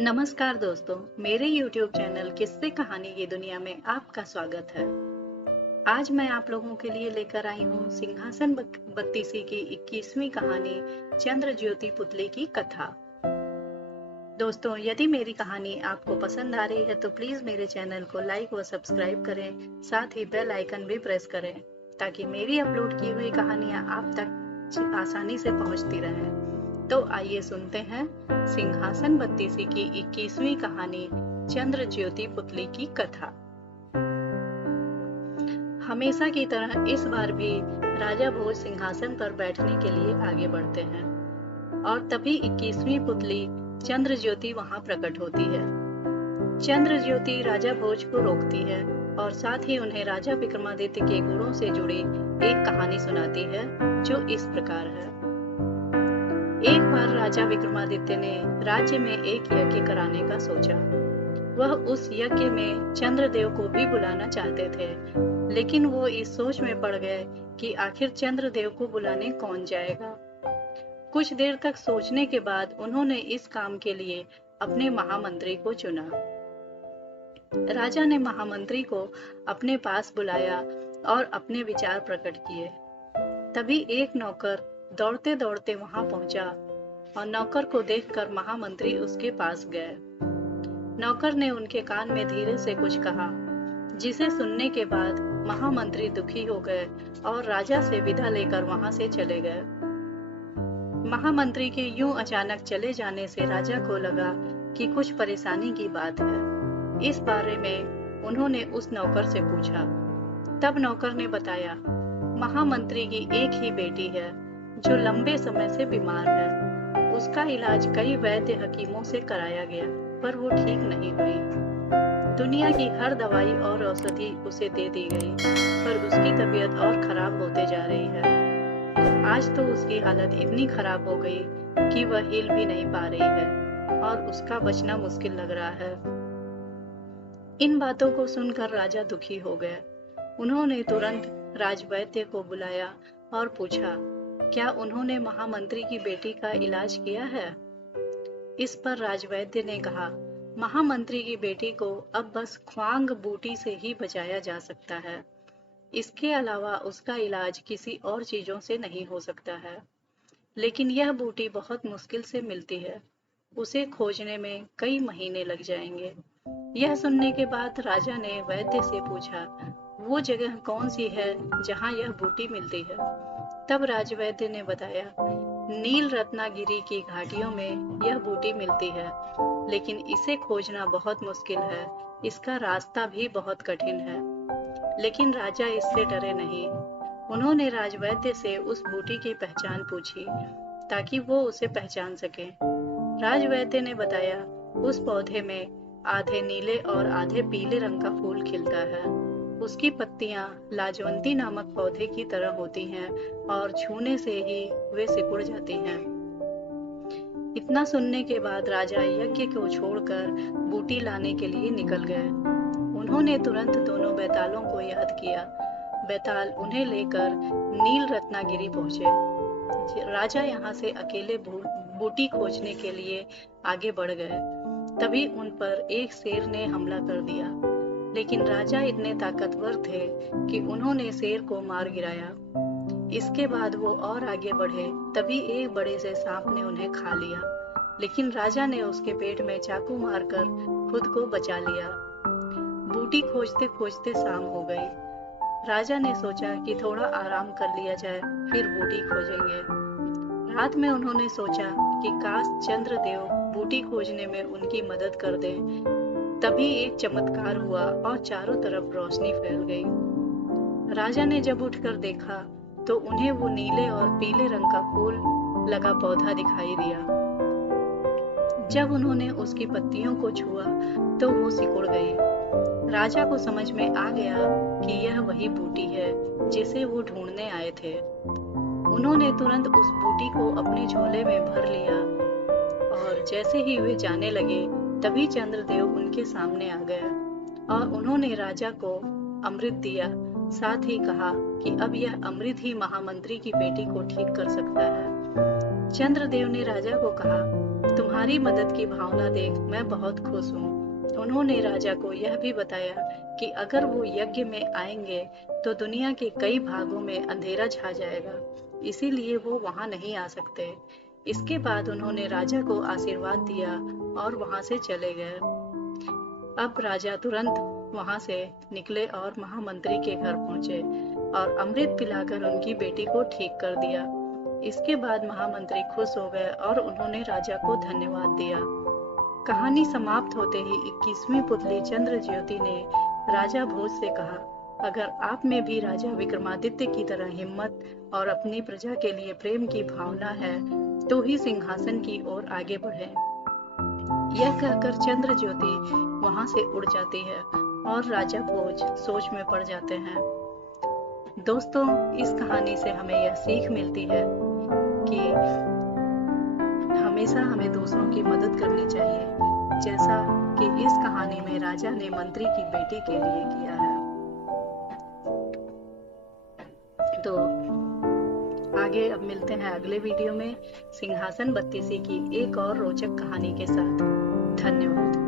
नमस्कार दोस्तों, मेरे YouTube चैनल किस्से कहानी की दुनिया में आपका स्वागत है। आज मैं आप लोगों के लिए लेकर आई हूँ सिंहासन बत्तीसी की 21वीं कहानी चंद्र ज्योति पुतली की कथा। दोस्तों, यदि मेरी कहानी आपको पसंद आ रही है तो प्लीज मेरे चैनल को लाइक व सब्सक्राइब करें, साथ ही बेल आइकन भी प्रेस करें ताकि मेरी अपलोड की हुई कहानियाँ आप तक आसानी से पहुँचती रहें। तो आइए सुनते हैं सिंहासन बत्तीसी की 21वीं कहानी चंद्र ज्योति पुतली की कथा। हमेशा की तरह इस बार भी राजा भोज सिंहासन पर बैठने के लिए आगे बढ़ते हैं और तभी 21वीं पुतली चंद्र ज्योति वहां प्रकट होती है। चंद्र ज्योति राजा भोज को रोकती है और साथ ही उन्हें राजा विक्रमादित्य के गुणों से जुड़ी एक कहानी सुनाती है जो इस प्रकार है। एक बार राजा विक्रमादित्य ने राज्य में एक यज्ञ कराने का सोचा। वह उस यज्ञ में चंद्रदेव को भी बुलाना चाहते थे, लेकिन वो इस सोच में पड़ गए कि आखिर चंद्रदेव को बुलाने कौन जाएगा। कुछ देर तक सोचने के बाद उन्होंने इस काम के लिए अपने महामंत्री को चुना। राजा ने महामंत्री को अपने पास बुलाया और अपने विचार प्रकट किए। तभी एक नौकर दौड़ते दौड़ते वहां पहुंचा और नौकर को देखकर महामंत्री उसके पास गए। नौकर ने उनके कान में धीरे से कुछ कहा, जिसे सुनने के बाद महामंत्री दुखी हो गए और राजा से विदा लेकर वहां से चले गए। महामंत्री के यूं अचानक चले जाने से राजा को लगा कि कुछ परेशानी की बात है। इस बारे में उन्होंने उस नौकर से पूछा। तब नौकर ने बताया, महामंत्री की एक ही बेटी है जो लंबे समय से बीमार है। उसका इलाज कई वैद्य हकीमों से कराया गया, पर वो ठीक नहीं हुई। दुनिया की हर दवाई और औषधि उसे दे दी गई, पर उसकी तबीयत और खराब होते जा रही है। आज तो उसकी हालत इतनी खराब हो गई कि वह हिल भी नहीं पा रही है और उसका बचना मुश्किल लग रहा है। इन बातों को सुनकर राजा दुखी हो गए। उन्होंने तुरंत राजवैद्य को बुलाया और पूछा, क्या उन्होंने महामंत्री की बेटी का इलाज किया है? इस पर राजवैद्य ने कहा, महामंत्री की बेटी को अब बस ख्वांग बूटी से ही बचाया जा सकता है। इसके अलावा उसका इलाज किसी और चीजों से नहीं हो सकता है। लेकिन यह बूटी बहुत मुश्किल से मिलती है। उसे खोजने में कई महीने लग जाएंगे। यह सुनने के बाद राजा ने वैद्य से पूछा, वो जगह कौन सी है जहाँ यह बूटी मिलती है? तब राजवैद्य ने बताया, नील रत्नागिरी की घाटियों में यह बूटी मिलती है, लेकिन इसे खोजना बहुत मुश्किल है। इसका रास्ता भी बहुत कठिन है। लेकिन राजा इससे डरे नहीं। उन्होंने राजवैद्य से उस बूटी की पहचान पूछी ताकि वो उसे पहचान सके। राजवैद्य ने बताया, उस पौधे में आधे नीले और आधे पीले रंग का फूल खिलता है। उसकी पत्तियां लाजवंती नामक पौधे की तरह होती हैं और छूने से ही वे सिकुड़ जाती हैं। इतना सुनने के बाद राजा यज्ञ को छोड़कर बूटी लाने के लिए निकल गए। उन्होंने तुरंत दोनों बैतालों को याद किया। बैताल उन्हें लेकर नील रत्नागिरी पहुंचे। राजा यहाँ से अकेले बूटी खोजने के लिए आगे बढ़ गए। तभी उन पर एक शेर ने हमला कर दिया, लेकिन राजा इतने ताकतवर थे कि उन्होंने शेर को मार गिराया। इसके बाद वो और आगे बढ़े, तभी एक बड़े से सांप ने उन्हें खा लिया, लेकिन राजा ने उसके पेट में चाकू मारकर खुद को बचा लिया। बूटी खोजते खोजते शाम हो गई। राजा ने सोचा कि थोड़ा आराम कर लिया जाए, फिर बूटी खोजेंगे। रात में उन्होंने सोचा कि काश चंद्रदेव बूटी खोजने में उनकी मदद कर दें। तभी एक चमत्कार हुआ और चारों तरफ रोशनी फैल गई। राजा ने जब उठकर देखा तो उन्हें वो नीले और पीले रंग का फूल लगा पौधा दिखाई दिया। जब उन्होंने उसकी पत्तियों को छुआ तो वो सिकुड़ गई। राजा को समझ में आ गया कि यह वही बूटी है जिसे वो ढूंढने आए थे। उन्होंने तुरंत उस बूटी को अपने झोले में भर लिया और जैसे ही वे जाने लगे तभी चंद्रदेव उनके सामने आ गए और उन्होंने राजा को अमृत दिया। साथ ही कहा कि अब यह अमृत ही महामंत्री की बेटी को ठीक कर सकता है। चंद्रदेव ने राजा को कहा, तुम्हारे तुम्हारी मदद की भावना देख मैं बहुत खुश हूँ। उन्होंने राजा को यह भी बताया कि अगर वो यज्ञ में आएंगे तो दुनिया के कई भागों में अंधेरा छा जाएगा, इसीलिए वो वहां नहीं आ सकते। इसके बाद उन्होंने राजा को आशीर्वाद दिया और वहां से चले गए। अब राजा तुरंत वहां से निकले और महामंत्री के घर पहुंचे और अमृत पिलाकर उनकी बेटी को ठीक कर दिया। इसके बाद महामंत्री खुश हो गए और उन्होंने राजा को धन्यवाद दिया। कहानी समाप्त होते ही 21वीं पुतली चंद्र ज्योति ने राजा भोज से कहा, अगर आप में भी राजा विक्रमादित्य की तरह हिम्मत और अपनी प्रजा के लिए प्रेम की भावना है तो ही सिंहासन की ओर आगे बढ़ें। यह कहकर चंद्र ज्योति वहां से उड़ जाती है और राजा भोज सोच में पड़ जाते हैं। दोस्तों, इस कहानी से हमें यह सीख मिलती है कि हमेशा हमें दूसरों की मदद करनी चाहिए, जैसा कि इस कहानी में राजा ने मंत्री की बेटी के लिए किया है। तो आगे अब मिलते हैं अगले वीडियो में सिंहासन बत्तीसी की एक और रोचक कहानी के साथ। धन्यवाद।